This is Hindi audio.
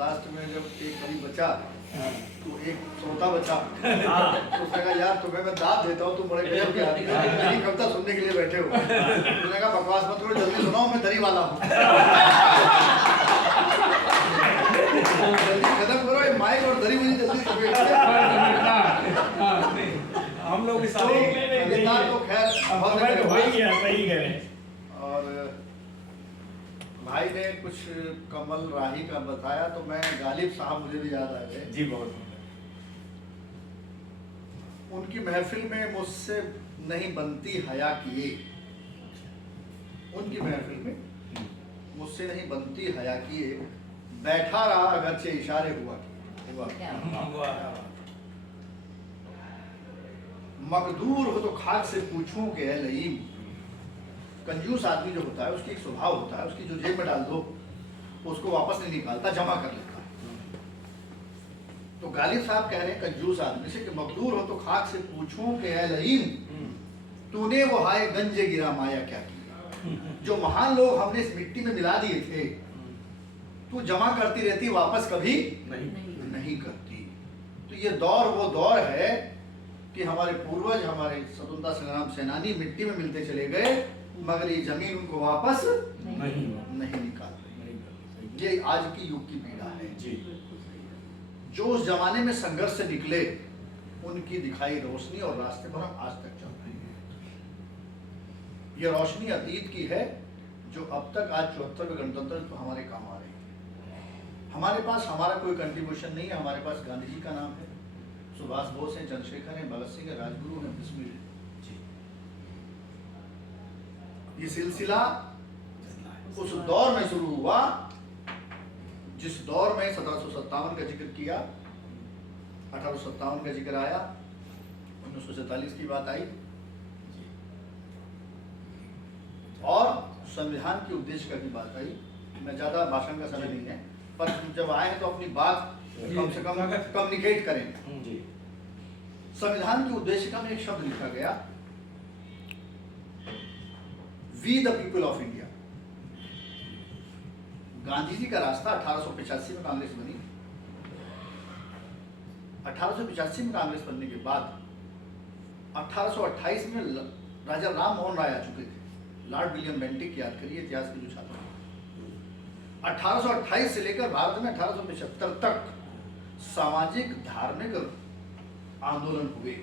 लास्ट में जब एक कभी बचा तो एक सोता बचा तो उसने कहा यार तुम्हें मैं दाद देता हूँ, तुम बड़े गजब के आदमी हो, मेरी कविता सुनने के लिए बैठे हो। उसने कहा बकवास मत करो, जल्दी सुनाओ, मैं दरी वाला हूँ। जल्दी खत्म करो ये माइक और दरी मुझे जल्दी हम लोग इस सारे तो खैर बहुत हो ही गया, सही कह रहे हैं। और भाई ने कुछ कमल राही का बताया तो मैं गालिब साहब मुझे भी याद आ गए जी। बहुत उनकी महफिल में मुझसे नहीं बनती हया किए, उनकी महफिल में मुझसे नहीं बनती हया किए, बैठा रहा अगरचे इशारे हुआ मकदूर हो तो खाक से पूछूं कि ए लईम। कंजूस आदमी जो होता है उसकी एक स्वभाव होता है, उसकी जो जेब में डाल दो उसको वापस नहीं निकालता, जमा कर लेता है। तो गालिब साहब कह रहे हैं कंजूस आदमी से कि मकदूर हो तो खाक से पूछूं कि ए लईम, तूने वो हाय गंजे गिरा माया क्या किया। जो महान लोग हमने इस मिट्टी में मिला दिए थे, तू जमा करती रहती, वापस कभी नहीं करती। तो ये दौर वो दौर है कि हमारे पूर्वज, हमारे स्वतंत्रता संग्राम सेनानी मिट्टी में मिलते चले गए, मगर ये जमीन उनको वापस नहीं निकाल रही। ये आज की युग की पीड़ा है जी। जो उस जमाने में संघर्ष से निकले उनकी दिखाई रोशनी और रास्ते पर हम आज तक चल रहे हैं। ये रोशनी अतीत की है जो अब तक आज 74वें गणतंत्र तो हमारे काम आ रही है। हमारे पास हमारा कोई कंट्रीब्यूशन नहीं है। हमारे पास गांधी जी का नाम है, सुभाष बोस है, चंद्रशेखर है, भगत सिंह है, राजगुरु है, बिस्मिल है। ये सिलसिला उस दौर में शुरू हुआ जिस दौर में 1757 का जिक्र किया, 1857 का जिक्र आया, 1947 की बात आई और संविधान के उद्देश्य का भी बात आई। मैं ज्यादा भाषण का समय नहीं है, पर जब आए हैं तो अपनी बात कम से कम कम्युनिकेट करें। संविधान के उद्देश्य का में एक शब्द लिखा गया, we the people of India. Gandhi ji का रास्ता 1885 में कांग्रेस बनी। 1885 में कांग्रेस बनने के बाद 1828 में राजा राम मोहन राय आ चुके थे। लॉर्ड विलियम बेंटिक याद करिए, इतिहास के जो छात्र। 1828 से लेकर भारत में 1875 तक सामाजिक धार्मिक आंदोलन हुए।